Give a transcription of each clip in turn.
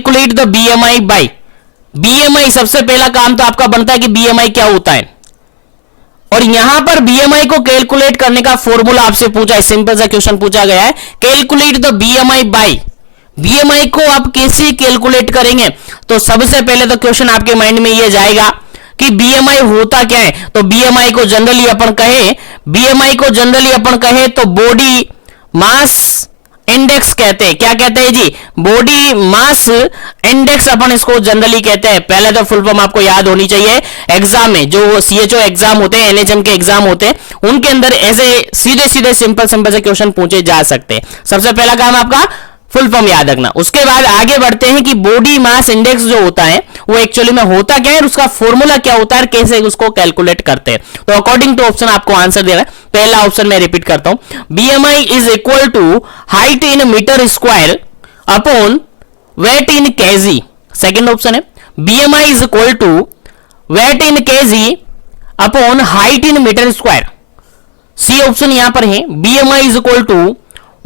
Calculate the BMI by, BMI सबसे पहला काम तो आपका बनता है कि बीएमआई क्या होता है, और यहां पर बीएमआई को कैलकुलेट करने का फॉर्मूला आपसे पूछा है, सिंपल सा क्वेश्चन पूछा गया है, calculate the BMI by, BMI को आप कैसे कैलकुलेट करेंगे। तो सबसे पहले तो क्वेश्चन आपके माइंड में ये जाएगा कि बीएमआई होता क्या है। तो बीएमआई को जनरली अपन कहे, बीएमआई को जनरली अपन कहे तो बॉडी मास इंडेक्स कहते हैं। क्या कहते हैं जी, बॉडी मास इंडेक्स अपन इसको जनरली कहते हैं। पहले तो फुल फॉर्म आपको याद होनी चाहिए, एग्जाम में जो सीएचओ एग्जाम होते हैं, एनएचएम के एग्जाम होते हैं, उनके अंदर ऐसे सीधे सीधे सिंपल सिंपल से क्वेश्चन पूछे जा सकते हैं। सबसे पहला काम आपका फुल फॉर्म याद रखना। उसके बाद आगे बढ़ते हैं कि बॉडी मास इंडेक्स जो होता है वो एक्चुअली में होता क्या है, उसका फॉर्मूला क्या होता है, कैसे उसको कैलकुलेट करते हैं। तो अकॉर्डिंग टू ऑप्शन आपको आंसर देना है। पहला ऑप्शन मैं रिपीट करता हूं, BMI is equal to height in metre square upon weight in KG. Second option है BMI is equal to weight in KG upon height in metre square. C option यहां पर है BMI is equal to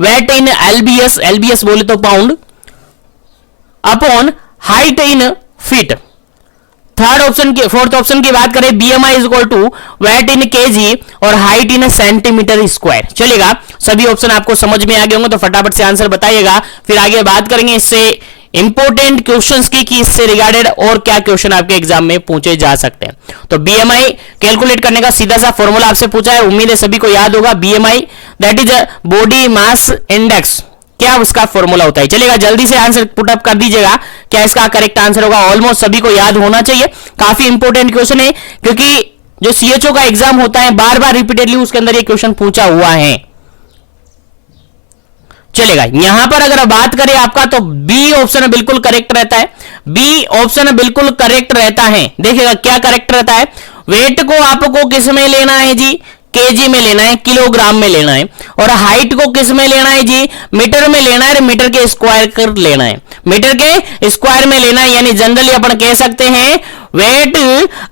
weight in LBS, LBS बोले तो pound, upon height in feet. Third option की, fourth option की बात करें, BMI is equal to weight in kg और हाइट इन सेंटीमीटर स्क्वायर। चलेगा, सभी ऑप्शन आपको समझ में आ गए होंगे, तो फटाफट से आंसर बताइएगा, फिर आगे बात करेंगे इससे इंपॉर्टेंट क्वेश्चंस की कि इससे रिगार्डेड और क्या क्वेश्चन आपके एग्जाम में पूछे जा सकते हैं। तो बीएमआई कैलकुलेट करने का सीधा सा फॉर्मूला आपसे पूछा है, उम्मीद है सभी को याद होगा। BMI that is body mass index, क्या उसका फॉर्मूला होता है। चलिएगा, जल्दी से आंसर पुट अप कर दीजिएगा, क्या इसका करेक्ट आंसर होगा। ऑलमोस्ट सभी को याद होना चाहिए, काफी इंपॉर्टेंट क्वेश्चन है, क्योंकि जो सीएचओ का एग्जाम होता है बार बार रिपीटेडली उसके अंदर ये क्वेश्चन पूछा हुआ है। चलेगा, यहां पर अगर बात करें आपका, तो बी ऑप्शन बिल्कुल करेक्ट रहता है, बी ऑप्शन बिल्कुल करेक्ट रहता है। देखिएगा क्या करेक्ट रहता है, वेट को आपको किस में लेना है जी, केजी में लेना है, किलोग्राम में लेना है, और हाइट को किस में लेना है जी, मीटर में लेना है, मीटर के स्क्वायर कर लेना है, मीटर के स्क्वायर में लेना है। यानी जनरली अपन कह सकते हैं वेट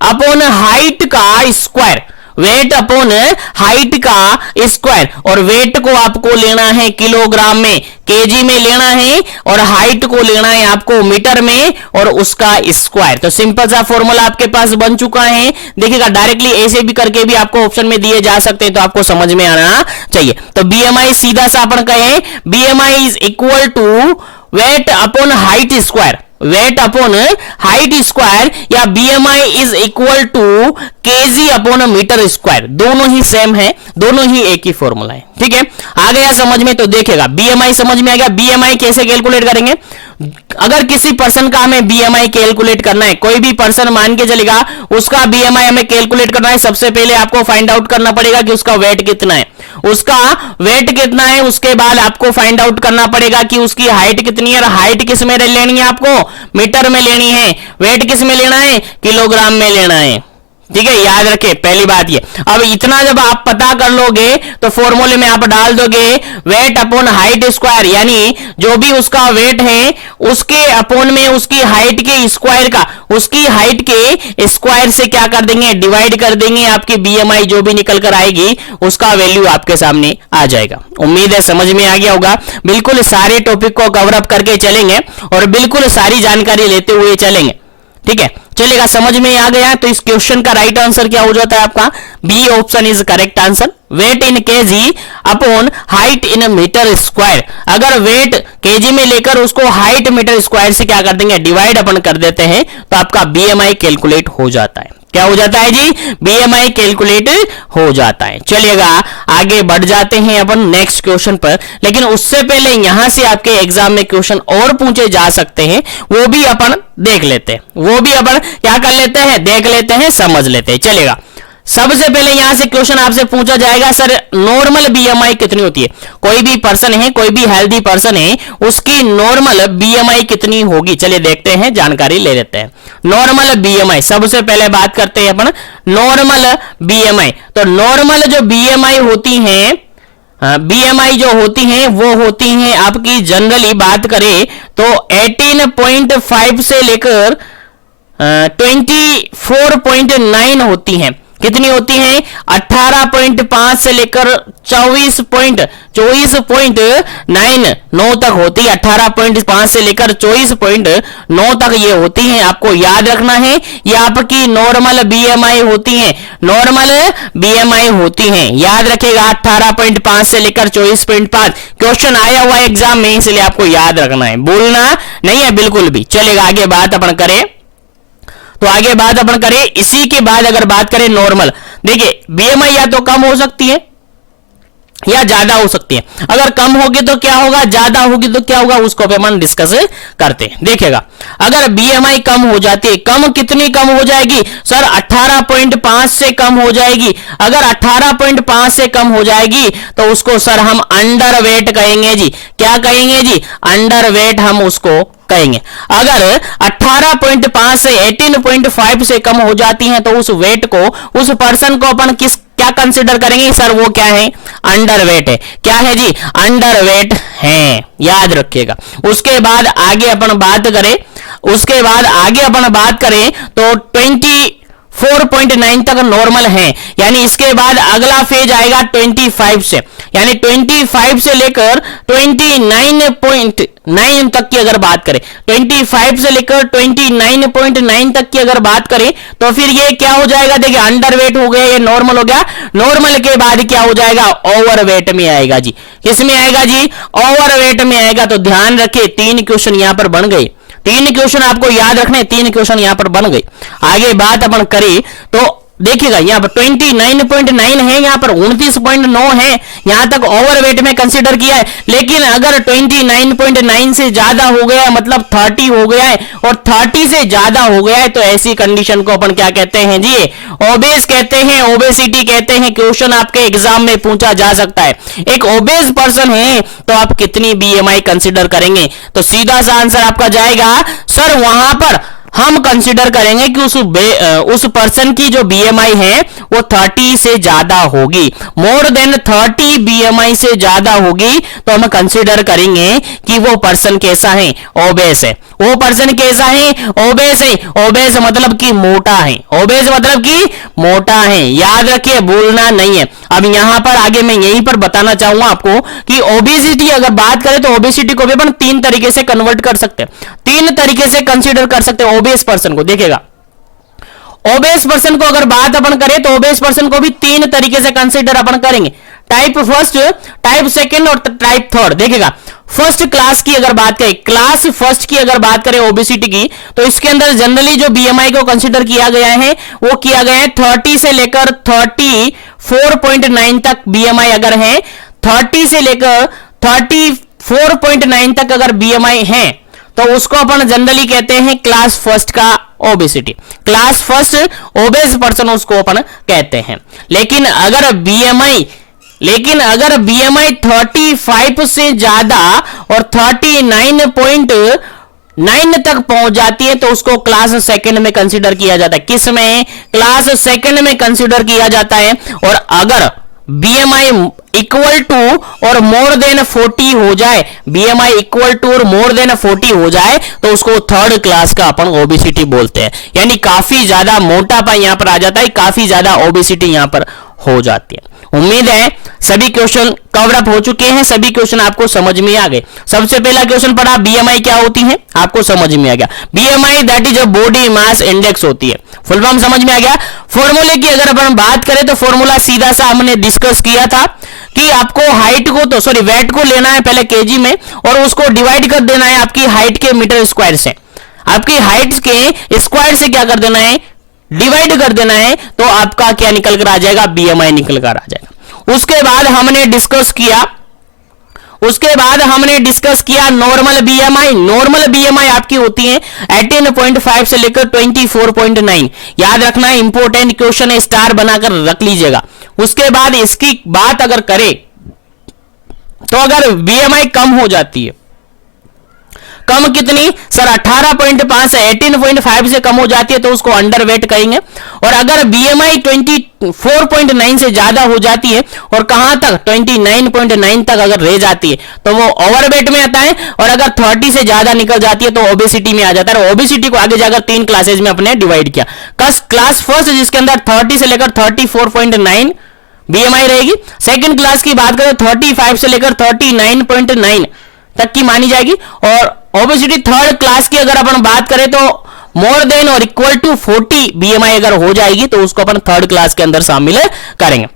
अपॉन हाइट का स्क्वायर, वेट अपॉन हाइट का स्क्वायर, और वेट को आपको लेना है किलोग्राम में, केजी में लेना है, और हाइट को लेना है आपको मीटर में और उसका स्क्वायर। तो सिंपल सा फॉर्मूला आपके पास बन चुका है। देखिएगा, डायरेक्टली ऐसे भी करके भी आपको ऑप्शन में दिए जा सकते हैं, तो आपको समझ में आना चाहिए। तो बीएमआई सीधा सा अपन कहें, BMI is equal to weight upon height square, weight upon height square, या BMI is equal to KG upon metre square. दोनों ही सेम है, दोनों ही एक ही फॉर्मूला है। ठीक है, आ गया समझ में। तो देखेगा, बीएमआई समझ में आ गया। बीएमआई कैसे कैलकुलेट करेंगे, अगर किसी पर्सन का हमें बीएमआई कैलकुलेट करना है, कोई भी पर्सन मान के चलेगा, उसका बीएमआई हमें कैलकुलेट करना है, सबसे पहले आपको फाइंड आउट करना पड़ेगा कि उसका वेट कितना है, उसका वेट कितना है। उसके बाद आपको फाइंड आउट करना पड़ेगा कि उसकी हाइट कितनी है, और हाइट किस में लेनी है, आपको मीटर में लेनी है, वेट किस में लेना है, किलोग्राम में लेना है। ठीक है, याद रखे पहली बात ये। अब इतना जब आप पता कर लोगे तो फॉर्मूले में आप डाल दोगे वेट अपॉन हाइट स्क्वायर, यानी जो भी उसका वेट है उसके अपॉन में उसकी हाइट के स्क्वायर का, उसकी हाइट के स्क्वायर से क्या कर देंगे, डिवाइड कर देंगे। आपकी बीएमआई जो भी निकल कर आएगी उसका वैल्यू आपके सामने आ जाएगा। उम्मीद है समझ में आ गया होगा। बिल्कुल सारे टॉपिक को कवर अप करके चलेंगे और बिल्कुल सारी जानकारी लेते हुए चलेंगे। ठीक है, चलेगा, समझ में आ गया। तो इस क्वेश्चन का राइट आंसर क्या हो जाता है आपका, B option is correct answer, weight in KG upon height in metre square. अगर वेट केजी में लेकर उसको हाइट मीटर स्क्वायर से क्या कर देंगे, डिवाइड अपन कर देते हैं, तो आपका बीएमआई कैलकुलेट हो जाता है। क्या हो जाता है जी, बीएमआई कैलकुलेट हो जाता है। चलिएगा, आगे बढ़ जाते हैं अपन नेक्स्ट क्वेश्चन पर, लेकिन उससे पहले यहां से आपके एग्जाम में क्वेश्चन और पूछे जा सकते हैं, वो भी अपन देख लेते हैं, वो भी अपन क्या कर लेते हैं, देख लेते हैं, समझ लेते हैं। चलेगा, सबसे पहले यहां से क्वेश्चन आपसे पूछा जाएगा, सर नॉर्मल बीएमआई कितनी होती है। कोई भी पर्सन है, कोई भी हेल्दी पर्सन है, उसकी नॉर्मल बीएमआई कितनी होगी। चलिए देखते हैं, जानकारी ले लेते हैं। नॉर्मल बीएमआई, सबसे पहले बात करते हैं अपन नॉर्मल बीएमआई। तो नॉर्मल जो बीएमआई होती है, बीएमआई जो होती हैं वो होती हैं आपकी, जनरली बात करें तो 18.5 से लेकर 24.9 होती हैं। कितनी होती हैं 18.5 से लेकर 24.9 तक होती है। 18.5 से लेकर 24.9 तक ये होती हैं। आपको याद रखना है ये आपकी नॉर्मल बीएमआई होती हैं, नॉर्मल बीएमआई होती हैं, याद रखिएगा। 18.5 से लेकर 24.5 क्वेश्चन आया हुआ है एग्जाम में, इसलिए आपको याद रखना है, बोलना नहीं है बिल्कुल भी। चलेगा आगे बात अपन करें, तो आगे बात अपन करें इसी के बाद अगर बात करें नॉर्मल, देखिए बीएमआई या तो कम हो सकती है या ज्यादा हो सकती है। अगर कम होगी तो क्या होगा, ज्यादा होगी तो क्या होगा, उसको अपन डिस्कस करते हैं। देखिएगा अगर बीएमआई कम हो जाती है, कम कितनी कम हो जाएगी सर, 18.5 से कम हो जाएगी। अगर 18.5 से कम हो जाएगी तो उसको सर हम अंडरवेट कहेंगे जी। क्या कहेंगे जी, अंडरवेट हम उसको कहेंगे। अगर 18.5 से 18.5 से कम हो जाती हैं तो उस वेट को, उस पर्सन को अपन किस क्या कंसिडर करेंगे सर, वो क्या है, अंडरवेट है। क्या है जी, अंडरवेट है, याद रखिएगा। उसके बाद आगे अपन बात करें, उसके बाद आगे अपन बात करें तो 24.9 तक नॉर्मल है, यानी इसके बाद अगला फेज आएगा 25 से, यानी 25 से लेकर 29.9 तक की अगर बात करें, 25 से लेकर 29.9 तक की अगर बात करें तो फिर ये क्या हो जाएगा, देखिए अंडरवेट हो गया, ये नॉर्मल हो गया। नॉर्मल के बाद क्या हो जाएगा, ओवरवेट में आएगा जी। किस में आएगा जी, ओवरवेट में आएगा। तो ध्यान रखिए 3 क्वेश्चन यहां पर बन गए, 3 क्वेश्चन आपको याद रखने, 3 क्वेश्चन यहां पर बन गए। आगे बात अपन करें तो देखिएगा यहां पर 29.9 है, यहां पर 29.9 है, यहां तक ओवरवेट में कंसीडर किया है। लेकिन अगर 29.9 से ज्यादा हो गया है, मतलब 30 हो गया है और 30 से ज्यादा हो गया है, तो ऐसी कंडीशन को अपन क्या कहते हैं जी, ओबेस कहते हैं, ओबेसिटी कहते हैं। क्वेश्चन आपके एग्जाम में पूछा जा सकता है, एक ओबेस पर्सन है तो आप कितनी बीएमआई कंसीडर करेंगे, तो सीधा सा आंसर आपका जाएगा सर वहां पर हम कंसीडर करेंगे कि उस पर्सन की जो बीएमआई है वो 30 से ज्यादा होगी, मोर देन 30 बीएमआई से ज्यादा होगी तो हम कंसीडर करेंगे कि वो पर्सन कैसा है, ओबेस है। वो पर्सन कैसा है, ओबेस है। ओबेस मतलब कि मोटा है, ओबेस मतलब कि मोटा है, याद रखिए, भूलना नहीं है। अब यहां पर आगे मैं यहीं पर बताना चाहूंगा आपको कि ओबेसिटी अगर बात करें तो ओबेसिटी को भी अपन 3 तरीके से कन्वर्ट कर सकते हैं, 3 तरीके से कंसीडर कर सकते हैं ओबेस पर्सन को। देखिएगा ओबेस पर्सन को अगर बात अपन करें तो ओबेस पर्सन को भी 3 तरीके से कंसीडर अपन करेंगे, टाइप फर्स्ट, टाइप सेकंड और टाइप थर्ड। देखिएगा फर्स्ट क्लास की अगर बात करें, क्लास फर्स्ट की अगर बात करें ओबेसिटी की, तो इसके अंदर जनरली जो बीएमआई को कंसीडर किया गया है वो किया गया है 30 से लेकर 34.9 तक बीएमआई अगर है, 30 से लेकर 34.9 तक अगर बीएमआई है तो उसको अपन जनरली कहते हैं क्लास फर्स्ट का obesity, class first obese person उसको अपन कहते हैं। लेकिन अगर बीएमआई 35 से ज्यादा और 39.9 तक पहुंच जाती है तो उसको क्लास सेकंड में कंसीडर किया जाता है। किस में, क्लास सेकंड में कंसीडर किया जाता है। और अगर बीएमआई इक्वल टू और मोर देन 40 हो जाए, बीएमआई इक्वल टू और मोर देन 40 हो जाए तो उसको थर्ड क्लास का अपन ओबेसिटी बोलते हैं, यानी काफी ज्यादा मोटापा यहां पर आ जाता है, काफी ज्यादा ओबेसिटी यहां पर हो जाती है। उम्मीद है सभी क्वेश्चन कवर अप हो चुके हैं, सभी क्वेश्चन आपको समझ में आ गए। सबसे पहला क्वेश्चन पढ़ा, बीएमआई क्या होती है, आपको समझ में आ गया। BMI that is a body mass index होती है, फुल फॉर्म समझ में आ गया। फॉर्मूले की अगर अपन बात करें तो फॉर्मूला सीधा सा हमने डिस्कस किया था कि आपको हाइट को तो सॉरी वेट को लेना है पहले केजी में और उसको डिवाइड कर देना है आपकी हाइट के मीटर स्क्वायर से, आपकी हाइट के स्क्वायर से क्या कर देना है, डिवाइड कर देना है, तो आपका क्या निकल कर आ जाएगा, बीएमआई निकल कर आ जाएगा। उसके बाद हमने डिस्कस किया नॉर्मल बीएमआई। नॉर्मल बीएमआई आपकी होती है 18.5 से लेकर 24.9, याद रखना है, इंपॉर्टेंट क्वेश्चन है, स्टार बनाकर रख लीजिएगा। उसके बाद इसकी बात अगर करें तो अगर बीएमआई कम हो जाती है, कम कितनी सर 18.5 से 18.5 से कम हो जाती है तो उसको अंडर वेट कहेंगे। और अगर बीएमआई 24.9 से ज्यादा हो जाती है और कहां तक 29.9 तक अगर रह जाती है तो वो ओवरवेट में आता है, और अगर 30 से ज्यादा निकल जाती है तो ओबेसिटी में आ जाता है। ओबेसिटी को आगे जाकर 3 क्लासेज में अपने डिवाइड किया। क्लास फर्स्ट जिसके अंदर 30 से लेकर 34.9 बीएमआई रहेगी। सेकंड क्लास की बात करें 35 से लेकर 39.9 तक की मानी जाएगी। और ओबेसिटी थर्ड क्लास की अगर अपन बात करें तो मोर देन और इक्वल टू 40 बीएमआई अगर हो जाएगी तो उसको अपन थर्ड क्लास के अंदर शामिल करेंगे।